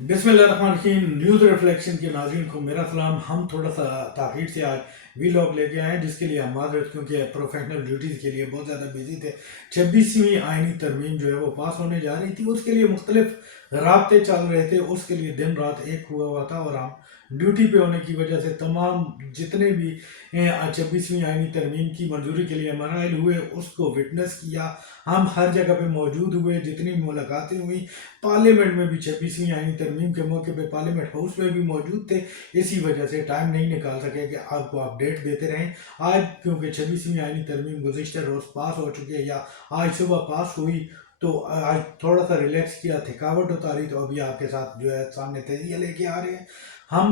बिस्मिल्लाहिर्रहमानिर्रहीम। News reflection के नाज़रीन को मेरा सलाम। हम थोड़ा सा ताख़ीर से आज वीलॉग लेके आए हैं, जिसके लिए हम माजरत, क्योंकि प्रोफेशनल ड्यूटीज़ के लिए बहुत ज़्यादा बिजी थे। 26वीं आइनी तरमीम जो है वो पास होने जा रही थी, उसके लिए मुख्तलिफ राब्ते चल रहे थे। उसके लिए दिन रात एक हुआ था, और हम ड्यूटी पे होने की वजह से तमाम जितने भी 26वीं आइनी तरमीम की मंजूरी के लिए मराइल हुए उसको विटनेस किया। हम हर जगह पे मौजूद हुए, जितनी भी मुलाकातें हुई। पार्लियामेंट में भी 26वीं आईनी तरमीम के मौके पे पार्लियामेंट हाउस में भी मौजूद थे। इसी वजह से टाइम नहीं निकाल सके कि आपको अपडेट देते रहें। आज क्योंकि 26वीं आईनी तरमीम गुज़िश्ता रोज़ पास हो चुकी है, या आज सुबह पास हुई, तो आज थोड़ा सा रिलैक्स किया, थकावट उतारी, तो अभी आपके साथ जो है सामने तजिया लेके आ रहे हैं। हम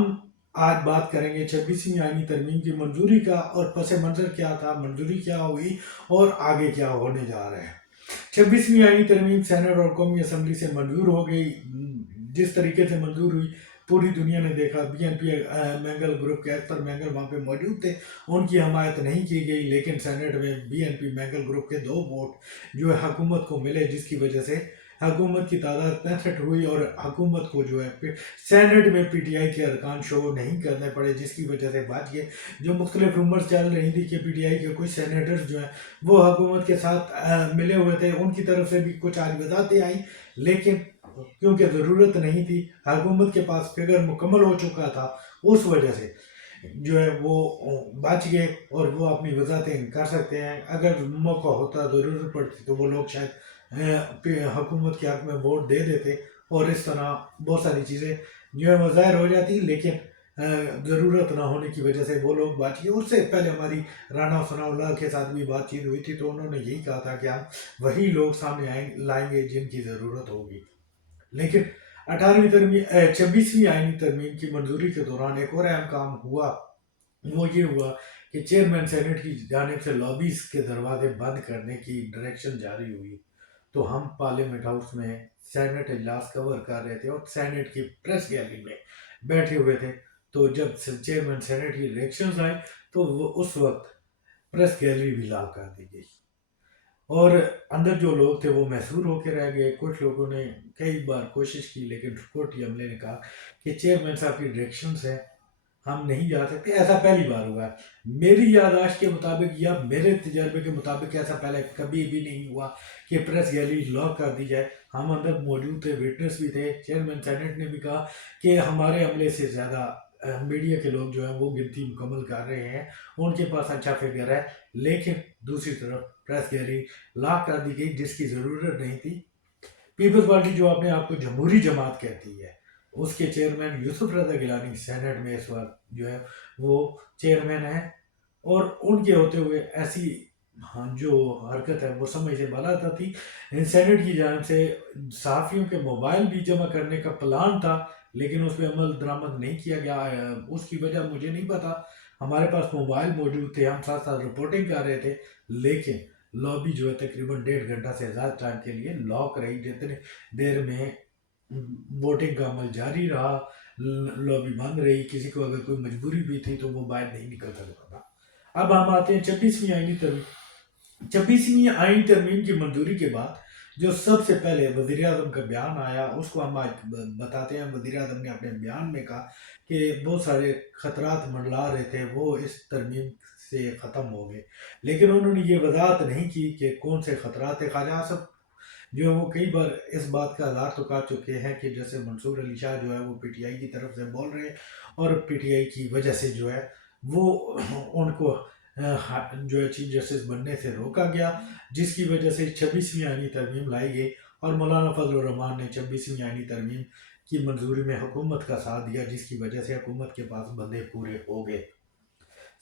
आज बात करेंगे 26वीं आईनी तरमीम की मंजूरी का, और पस मंज़र क्या था, मंजूरी क्या हुई, और आगे क्या होने जा रहा है। 26वीं आईनी तरमीम सेनेट और कौमी असम्बली से मंजूर हो गई। जिस तरीके से मंजूर हुई, पूरी दुनिया ने देखा। बीएनपी मैंगल ग्रुप के अख्तर मैंगल वहाँ पे मौजूद थे, उनकी हमायत नहीं की गई, लेकिन सेनेट में बीएनपी मैंगल ग्रुप के 2 वोट जो है हुकूमत को मिले, जिसकी वजह से हुकूमत की तादाद 65 हुई, और हुकूमत को जो है सेनेट में पीटीआई के अरकान शो नहीं करने पड़े, जिसकी वजह से बात ये जो मुख्तलिफ रूमर्स चल रही थी कि पीटीआई के कुछ सेनेटर्स जो हैं वो हुकूमत के साथ मिले हुए थे, उनकी तरफ से भी कुछ आज वजाहतें आई, लेकिन क्योंकि ज़रूरत नहीं थी, हुकूमत के पास फिगर मुकम्मल हो चुका था, उस वजह से जो है वो बच गए, और वो अपनी वजाहतें कर सकते हैं। अगर मौका होता, ज़रूरत पड़ती, तो वो लोग शायद हुकूमत के हक में वोट दे देते, और इस तरह बहुत सारी चीज़ें जो है वो ज़ाहिर हो जाती, लेकिन ज़रूरत ना होने की वजह से वो लोग बात किए। उससे पहले हमारी राना सनाउल्लाह के साथ भी बातचीत हुई थी, तो उन्होंने यही कहा था कि हम वही लोग सामने लाएंगे जिनकी ज़रूरत होगी। लेकिन 26वीं आईनी तरमीम की मंजूरी के दौरान एक और अहम काम हुआ। वो ये हुआ कि चेयरमैन सेनेट की जानिब से लॉबीज के दरवाजे बंद करने की डायरेक्शन जारी हुई। तो हम पार्लियामेंट हाउस में सेनेट इजलास कवर कर रहे थे, और सेनेट की प्रेस गैलरी में बैठे हुए थे। तो जब चेयरमैन सेनेट की डायरेक्शंस आए, तो वो उस वक्त प्रेस गैलरी भी लॉक कर दी गई, और अंदर जो लोग थे वो महसूर होकर रह गए। कुछ लोगों ने कई बार कोशिश की, लेकिन सिक्योरिटी अमले ने कहा कि चेयरमैन साहब की डायरेक्शंस है, हम नहीं जा सकते। ऐसा पहली बार हुआ है मेरी याददाश्त के मुताबिक, या मेरे तजर्बे के मुताबिक, ऐसा पहले कभी भी नहीं हुआ कि प्रेस गैलरी लॉक कर दी जाए। हम अंदर मौजूद थे, विटनेस भी थे। चेयरमैन सेनेट ने भी कहा कि हमारे अमले से ज़्यादा मीडिया के लोग जो हैं वो गिनती मुकम्मल कर रहे हैं, उनके पास अच्छा फिगर है। लेकिन दूसरी तरफ प्रेस गैलरी लॉक कर दी गई, जिसकी ज़रूरत नहीं थी। पीपल्स पार्टी जो अपने आप को जमहूरी जमात कहती है, उसके चेयरमैन यूसुफ रजा गिलानी सेनेट में इस वक्त जो है वो चेयरमैन है, और उनके होते हुए ऐसी हाँ जो हरकत है वो समझ से बाला थी। सेनेट की जानब से सहाफ़ियों के मोबाइल भी जमा करने का प्लान था, लेकिन उस पर अमल दरामद नहीं किया गया। उसकी वजह मुझे नहीं पता। हमारे पास मोबाइल मौजूद थे, हम साथ साथ रिपोर्टिंग कर रहे थे, लेकिन लॉबी जो है तकरीबन 1.5 घंटा से ज़्यादा टाइम के लिए लॉक रही। जितने देर में वोटिंग का अमल जारी रहा, लॉबी बंद रही। किसी को अगर कोई मजबूरी भी थी तो वो बाहर नहीं निकल सकता था। अब हम आते हैं 26वीं आईनी तरमीम की मंजूरी के बाद जो सबसे पहले वज़ीर आज़म का बयान आया, उसको हम आज बताते हैं। वज़ीर आज़म ने अपने बयान में कहा कि बहुत सारे ख़तरात मंडला रहे थे, वो इस तरमीम से ख़त्म हो गए, लेकिन उन्होंने ये वजाहत नहीं की कि कौन से ख़तरात थे। ख्वाजा आसिफ जो है वो कई बार इस बात का आज़ार तो कर चुके हैं कि जैसे मंसूर अली शाह जो है वो पीटीआई की तरफ से बोल रहे हैं, और पीटीआई की वजह से जो है वो उनको जो है चीफ जस्टिस बनने से रोका गया, जिसकी वजह से 26वीं आईनी तरमीम लाई गई, और मौलाना फजल रहमान ने 26वीं आईनी तरमीम की मंजूरी में हुकूमत का साथ दिया, जिसकी वजह से हुकूमत के पास बंदे पूरे हो गए।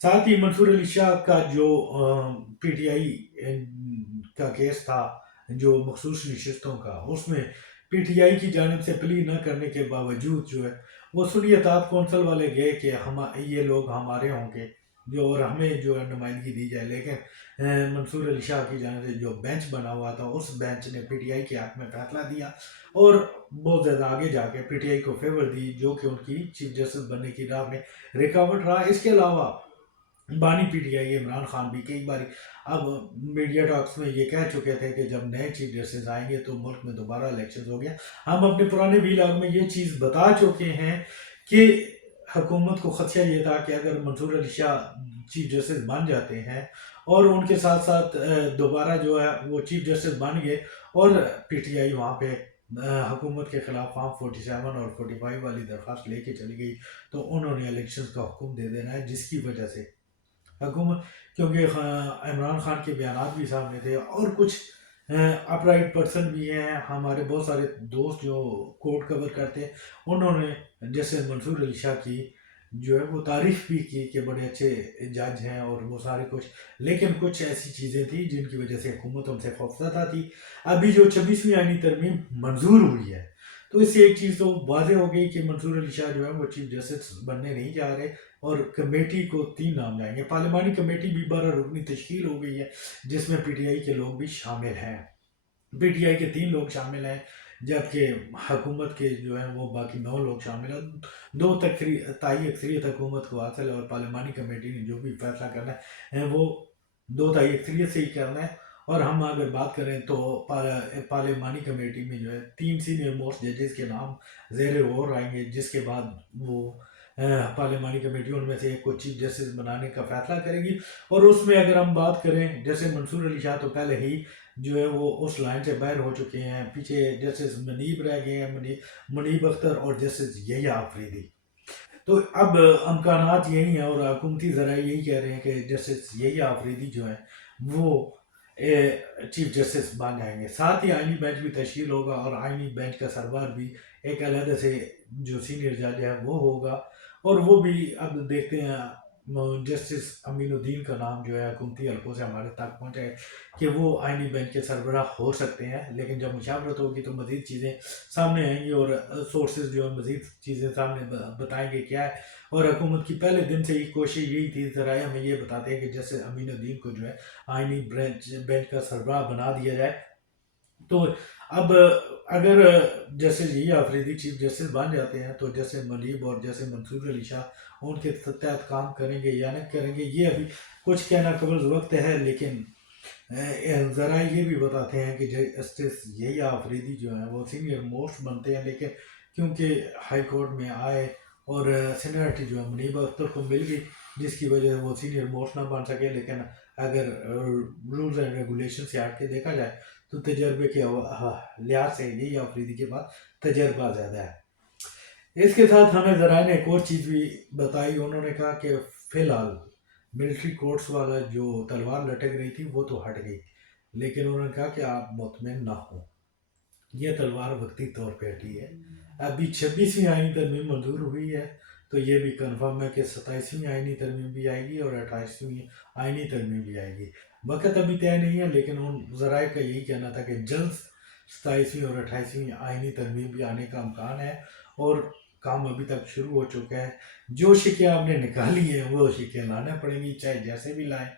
साथ ही मंसूर अली शाह का जो पीटीआई का केस था, जो मखसूस नशिस्तों का, उसमें पीटीआई की जानिब से प्ली न करने के बावजूद जो है वो सुनियतात कौंसल वाले गए कि हम ये लोग हमारे होंगे जो, और हमें जो है नुमाइंदगी दी जाए। लेकिन मंसूर अली शाह की जानिब से जो बेंच बना हुआ था, उस बेंच ने पीटीआई के हक में फैसला दिया, और बहुत ज़्यादा आगे जाके पीटीआई को फेवर दी, जो कि उनकी चीफ जस्टिस बनने की राह में रुकावट रहा। इसके अलावा बानी पीटीआई इमरान खान भी कई बार अब मीडिया टॉक्स में ये कह चुके थे कि जब नए चीफ जस्टिस आएंगे तो मुल्क में दोबारा इलेक्शन हो गया। हम अपने पुराने वीलॉग में ये चीज़ बता चुके हैं कि हुकूमत को खदशा ये था कि अगर मंसूर अली शाह चीफ जस्टिस बन जाते हैं और उनके साथ साथ दोबारा जो है वो चीफ जस्टिस बन गए और पीटीआई वहाँ पे हुकूमत के खिलाफ फॉर्म 47 और 45 वाली दरख्वास्त लेके चली गई, तो उन्होंने इलेक्शन का हुक्म दे देना है, जिसकी वजह से हुकूमत, क्योंकि इमरान खान के बयान भी सामने थे और कुछ अपराइट पर्सन भी हैं, हमारे बहुत सारे दोस्त जो कोर्ट कवर करते हैं, उन्होंने जैसे मंसूर अली शाह की जो है वो तारीफ भी की कि बड़े अच्छे जज हैं और वो सारे कुछ, लेकिन कुछ ऐसी चीज़ें थी जिनकी वजह से हुकूमत उनसे खौफजदा थी। अभी जो 26वीं आईनी तरमीम मंजूर हुई है, तो इससे एक चीज़ तो वाज़ेह हो गई कि मंसूर अली शाह जो है वो चीफ जस्टिस बनने नहीं जा रहे और कमेटी को 3 नाम जाएंगे। पार्लिमानी कमेटी भी 12 रुकनी तश्कील हो गई है, जिसमें पीटीआई के लोग भी शामिल हैं। पीटीआई के 3 लोग शामिल हैं, जबकि हुकूमत के जो है वो बाकी 9 लोग शामिल हैं। 2 ताई अक्सरियत हुकूमत को हासिल है और पार्लिमानी कमेटी ने जो भी फैसला करना है वो 2 ताई अक्सरियत से ही करना है। और हम अगर बात करें तो पार्लिमानी कमेटी में जो है 3 सीनियर मोस्ट जजेस के नाम ज़ेर गौर आएंगे, जिसके बाद वो पार्लिमानी कमेटी उनमें से एक को चीफ जस्टिस बनाने का फैसला करेगी। और उसमें अगर हम बात करें, जैसे मंसूर अली शाह तो पहले ही जो है वो उस लाइन से बाहर हो चुके हैं, पीछे जस्टिस मनीब रह गए हैं, मुनीब अख्तर और जस्टिस यही आफरीदी। तो अब अमकानात यही हैं और हुकूमती ज़रा यही कह रहे हैं कि जस्टिस यही आफरीदी जो है वो चीफ जस्टिस बन जाएंगे। साथ ही आइनी बेंच भी तश्कील होगा और आइनी बेंच का सरबार भी एक अलग से जो सीनियर जज है वो होगा। और वो भी अब देखते हैं, जस्टिस अमीनुद्दीन का नाम जो है हुकूमती हल्कों से हमारे तक पहुँचा है कि वो आइनी बेंच के सरबराह हो सकते हैं, लेकिन जब मुशावरत होगी तो मज़ीद चीज़ें सामने आएंगी और सोर्सेज जो है मज़ीद चीज़ें सामने बताएंगे क्या है। और हुकूमत की पहले दिन से ही कोशिश यही थी, ज़राए हमें ये बताते हैं कि जैसे अमीनुद्दीन को जो है आइनी बेंच का सरबराह बना दिया जाए। तो अब अगर जैसे ये आफरीदी चीफ जस्टिस बन जाते हैं तो जैसे मनीब और जैसे मंसूर अली शाह उनके तहत काम करेंगे या नहीं करेंगे, ये अभी कुछ कहना कबल वक्त है। लेकिन ज़रा ये भी बताते हैं कि जस्टिस यही आफरीदी जो है वो सीनियर मोस्ट बनते हैं, लेकिन क्योंकि हाई कोर्ट में आए और सीनियरिटी जो है मुनीब अख्तर को मिल गई, जिसकी वजह से वो सीनियर मोस्ट ना बन सके। लेकिन अगर रूल्स एंड रेगुलेशन से हट के देखा जाए तो तजर्बे के लिहाज से यही आफरीदी के पास तजर्बा ज़्यादा है। इसके साथ हमें ज़रा ने एक और चीज़ भी बताई, उन्होंने कहा कि फ़िलहाल मिलिट्री कोर्ट्स वाला जो तलवार लटक रही थी वो तो हट गई, लेकिन उन्होंने कहा कि आप मुतमिन ना हो, ये तलवार वक्ती तौर पे हटी है। अभी 26वीं आईनी तरमीम मंजूर हुई है, तो ये भी कंफर्म है कि 27वीं आईनी तरमीम भी आएगी और 28वीं आईनी तरमीम भी आएगी। वक्त अभी तय नहीं है, लेकिन उन ज़राए का यही कहना था कि जल्द 27वीं और 28वीं आईनी तरमीम भी आने का अमकान है और काम अभी तक शुरू हो चुका है। जो शिकें आपने निकाली हैं वो शिकें लाना पड़ेंगी, चाहे जैसे भी लाएं।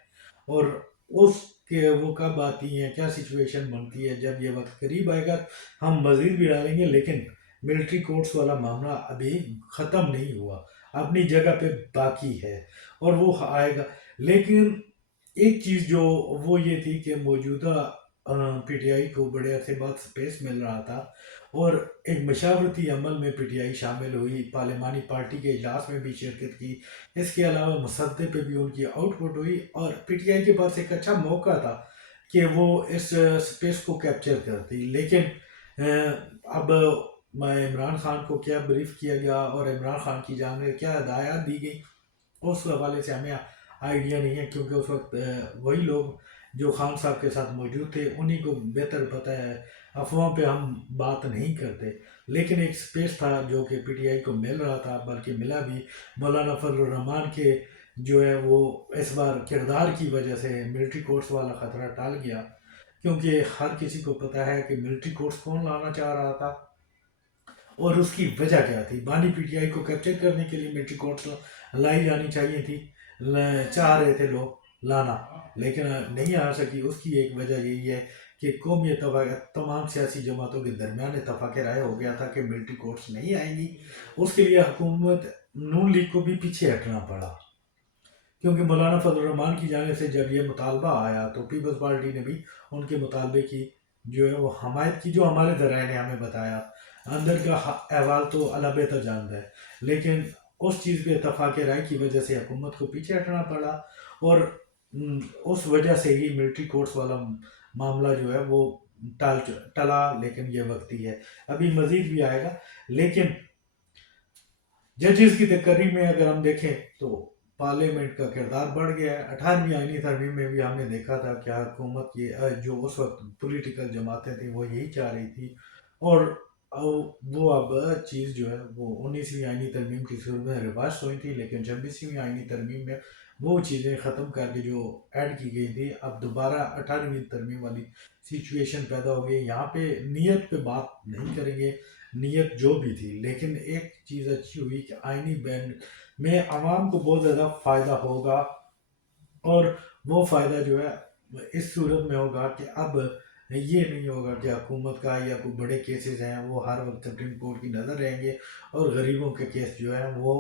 और उसके वो कब आती हैं, क्या सिचुएशन बनती है, जब ये वक्त करीब आएगा हम मज़ीद भी डालेंगे। लेकिन मिलिट्री कोर्ट्स वाला मामला अभी ख़त्म नहीं हुआ, अपनी जगह पे बाकी है और वो आएगा। लेकिन एक चीज़ जो वो ये थी कि मौजूदा पीटीआई को बड़े अरसे बाद स्पेस मिल रहा था और एक मशावरती अमल में पीटीआई शामिल हुई, पार्लिमानी पार्टी के इजलास में भी शिरकत की। इसके अलावा मुसद्दे पे भी उनकी आउटपुट हुई और पीटीआई के पास एक अच्छा मौका था कि वो इस स्पेस को कैप्चर करती। लेकिन अब इमरान खान को क्या ब्रीफ किया गया और इमरान खान की जानिब क्या हदायत दी गई उस हवाले से हमें आइडिया नहीं है, क्योंकि उस वक्त वही लोग जो खान साहब के साथ मौजूद थे उन्हीं को बेहतर पता है, अफवाह पे हम बात नहीं करते। लेकिन एक स्पेस था जो कि पीटीआई को मिल रहा था, बल्कि मिला भी। मौलाना फजल रहमान के जो है वो इस बार किरदार की वजह से मिलिट्री कोर्ट्स वाला ख़तरा टल गया, क्योंकि हर किसी को पता है कि मिलिट्री कोर्ट्स कौन लाना चाह रहा था और उसकी वजह क्या थी। बानी पीटीआई को कैप्चर करने के लिए मिलिट्री कोर्ट्स लाई जानी चाहिए थी, चाह रहे थे लोग लाना, लेकिन नहीं आ सकी। उसकी एक वजह यही है कि कौमी तमाम सियासी जमातों के दरमियान इतफाक़ राय हो गया था कि मिलिट्री कोर्ट्स नहीं आएंगी। उसके लिए हुकूमत नून लीग को भी पीछे हटना पड़ा। کیونکہ مولانا فضل الرحمان کی جانب سے جب یہ مطالبہ آیا تو پیپلز پارٹی نے بھی ان کے مطالبے کی جو ہے وہ حمایت کی، جو ہمارے ذرائع نے ہمیں بتایا۔ اندر کا احوال تو اللہ بہتر جانتا ہے، لیکن اس چیز پہ اتفاق رائے کی وجہ سے حکومت کو پیچھے ہٹنا پڑا، اور اس وجہ سے ہی ملٹری کورٹس والا معاملہ جو ہے وہ ٹلا، لیکن یہ وقتی ہے، ابھی مزید بھی آئے گا۔ لیکن ججز کی تقرری میں اگر ہم دیکھیں تو پارلیمنٹ کا کردار بڑھ گیا ہے۔ 18ویں آئینی ترمیم میں بھی ہم نے دیکھا تھا کہ حکومت کی جو اس وقت پولیٹیکل جماعتیں تھیں وہ یہی چاہ رہی تھی، اور وہ اب چیز جو ہے وہ 19ویں آئینی ترمیم کی صورت میں ریورس ہوئی تھی، لیکن 26ویں آئینی ترمیم میں وہ چیزیں ختم کر کے جو ایڈ کی گئی تھی، اب دوبارہ 18ویں ترمیم والی سچویشن پیدا ہو گئی۔ یہاں پہ نیت پہ بات نہیں کریں گے، نیت جو بھی تھی، لیکن ایک چیز اچھی ہوئی کہ آئینی بینچ میں عوام کو بہت زیادہ فائدہ ہوگا، اور وہ فائدہ جو ہے اس صورت میں ہوگا کہ اب یہ نہیں ہوگا کہ حکومت کا یا کوئی بڑے کیسز ہیں وہ ہر وقت سپریم کورٹ کی نظر رہیں گے، اور غریبوں کے کیس جو ہے وہ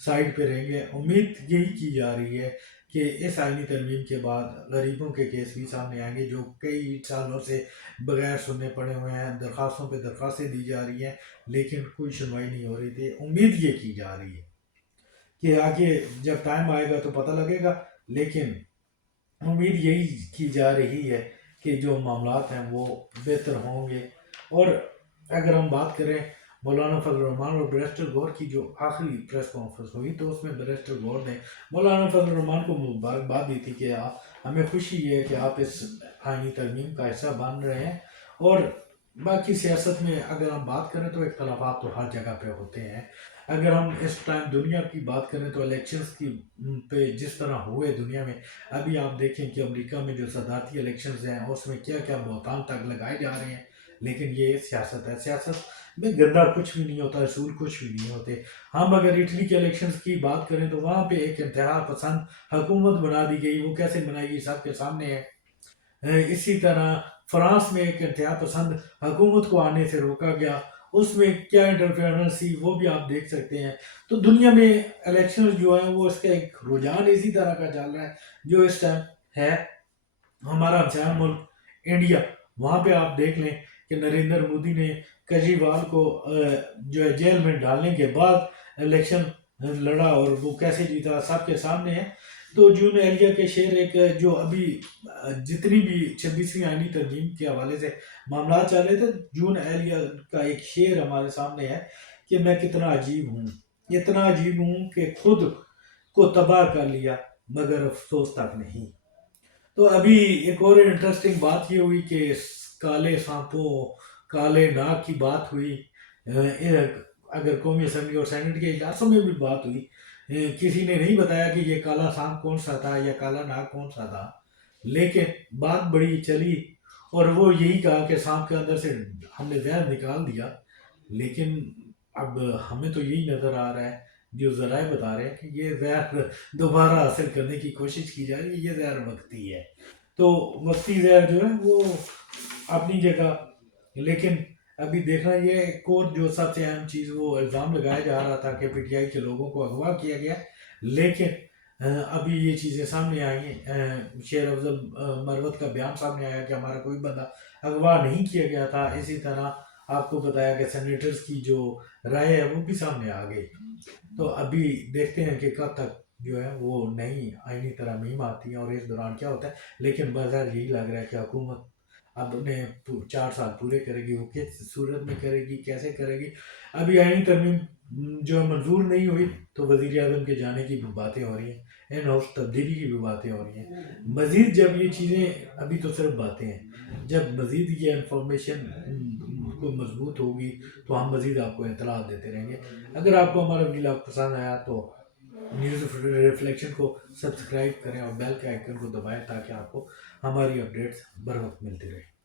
سائڈ پہ رہیں گے۔ امید یہی کی جا رہی ہے کہ اس آئینی ترمیم کے بعد غریبوں کے کیس بھی سامنے آئیں گے، جو کئی سالوں سے بغیر سننے پڑے ہوئے ہیں، درخواستوں پہ درخواستیں دی جا رہی ہیں لیکن کوئی سنوائی نہیں ہو رہی تھی۔ امید یہ کی جا رہی ہے کہ آگے جب ٹائم آئے گا تو پتہ لگے گا، لیکن امید یہی کی جا رہی ہے کہ جو معاملات ہیں وہ بہتر ہوں گے۔ اور اگر ہم بات کریں مولانا فضل الرحمان اور بیرسٹر گور کی جو آخری پریس کانفرنس ہوئی، تو اس میں بیرسٹر گور نے مولانا فضل الرحمان کو مبارکباد دی تھی کہ ہمیں خوشی ہے کہ آپ اس آئینی ترمیم کا حصہ بن رہے ہیں۔ اور باقی سیاست میں اگر ہم بات کریں تو اختلافات تو ہر جگہ پہ ہوتے ہیں۔ اگر ہم اس ٹائم دنیا کی بات کریں تو الیکشنز کی پہ جس طرح ہوئے دنیا میں، ابھی آپ دیکھیں کہ امریکہ میں جو صدارتی الیکشنز ہیں اس میں کیا کیا بہتان تک لگائے جا رہے ہیں، لیکن یہ سیاست ہے، سیاست میں گندا کچھ بھی نہیں ہوتا، اصول کچھ بھی نہیں ہوتے۔ ہم اگر اٹلی کے الیکشنز کی بات کریں تو وہاں پہ ایک انتہا پسند حکومت بنا دی گئی، وہ کیسے بنائی گئی سب کے سامنے ہے۔ اسی طرح فرانس میں ایک انتہا پسند حکومت کو آنے سے روکا گیا، اس میں کیا انٹرفیئرنس تھی وہ بھی آپ دیکھ سکتے ہیں۔ تو دنیا میں الیکشن جو ہیں وہ اس کا ایک رجحان اسی طرح کا چل رہا ہے جو اس ٹائم ہے۔ ہمارا ہمسایہ ملک انڈیا، وہاں پہ آپ دیکھ لیں کہ نریندر مودی نے کیجریوال کو جو ہے جیل میں ڈالنے کے بعد الیکشن لڑا، اور وہ کیسے جیتا سب کے سامنے ہے۔ تو جون ایلیا کے شعر ایک جو ابھی جتنی بھی 26ویں آئینی ترمیم کے حوالے سے معاملات چل رہے تھے، جون ایلیا کا ایک شعر ہمارے سامنے ہے کہ میں کتنا عجیب ہوں، اتنا عجیب ہوں کہ خود کو تباہ کر لیا مگر افسوس تک نہیں۔ تو ابھی ایک اور انٹرسٹنگ بات یہ ہوئی کہ کالے سانپوں کالے ناگ کی بات ہوئی، اگر قومی اسمبلی اور سینٹ کے اجلاسوں میں بھی بات ہوئی، کسی نے نہیں بتایا کہ یہ کالا سانپ کون سا تھا یا کالا ناگ کون سا تھا، لیکن بات بڑی چلی، اور وہ یہی کہا کہ سانپ کے اندر سے ہم نے زہر نکال دیا۔ لیکن اب ہمیں تو یہی نظر آ رہا ہے، جو ذرائع بتا رہے ہیں کہ یہ زہر دوبارہ حاصل کرنے کی کوشش کی جا رہی ہے، یہ زہر وقتی ہے۔ تو وقتی زہر جو ہے وہ اپنی جگہ، لیکن ابھی دیکھنا یہ ایک اور جو سب سے اہم چیز، وہ الزام لگایا جا رہا تھا کہ پی ٹی آئی کے لوگوں کو اغوا کیا گیا، لیکن ابھی یہ چیزیں سامنے آئی ہیں، شیر افضل مروت کا بیان سامنے آیا کہ ہمارا کوئی بندہ اغوا نہیں کیا گیا تھا۔ اسی طرح آپ کو بتایا کہ سینیٹرز کی جو رائے ہے وہ بھی سامنے آ گئی۔ تو ابھی دیکھتے ہیں کہ کب تک جو ہے وہ نئی آئینی ترامیم آتی ہیں اور اس دوران کیا ہوتا ہے، لیکن بظاہر یہی لگ رہا ہے کہ حکومت اب انہیں 4 سال پورے کرے گی، وہ کس صورت میں کرے گی، کیسے کرے گی۔ ابھی آئینی ترمیم جو منظور نہیں ہوئی تو وزیر اعظم کے جانے کی بھی باتیں ہو رہی ہیں، ان ہاؤس تبدیلی کی بھی باتیں ہو رہی ہیں۔ مزید جب یہ چیزیں، ابھی تو صرف باتیں ہیں، جب مزید یہ انفارمیشن کو مضبوط ہوگی تو ہم مزید آپ کو اطلاع دیتے رہیں گے۔ اگر آپ کو ہمارا ویڈیو پسند آیا تو نیوز ریفلیکشن کو سبسکرائب کریں اور بیل کے آئیکن کو دبائیں تاکہ آپ کو ہماری اپڈیٹس بر وقت ملتی رہیں۔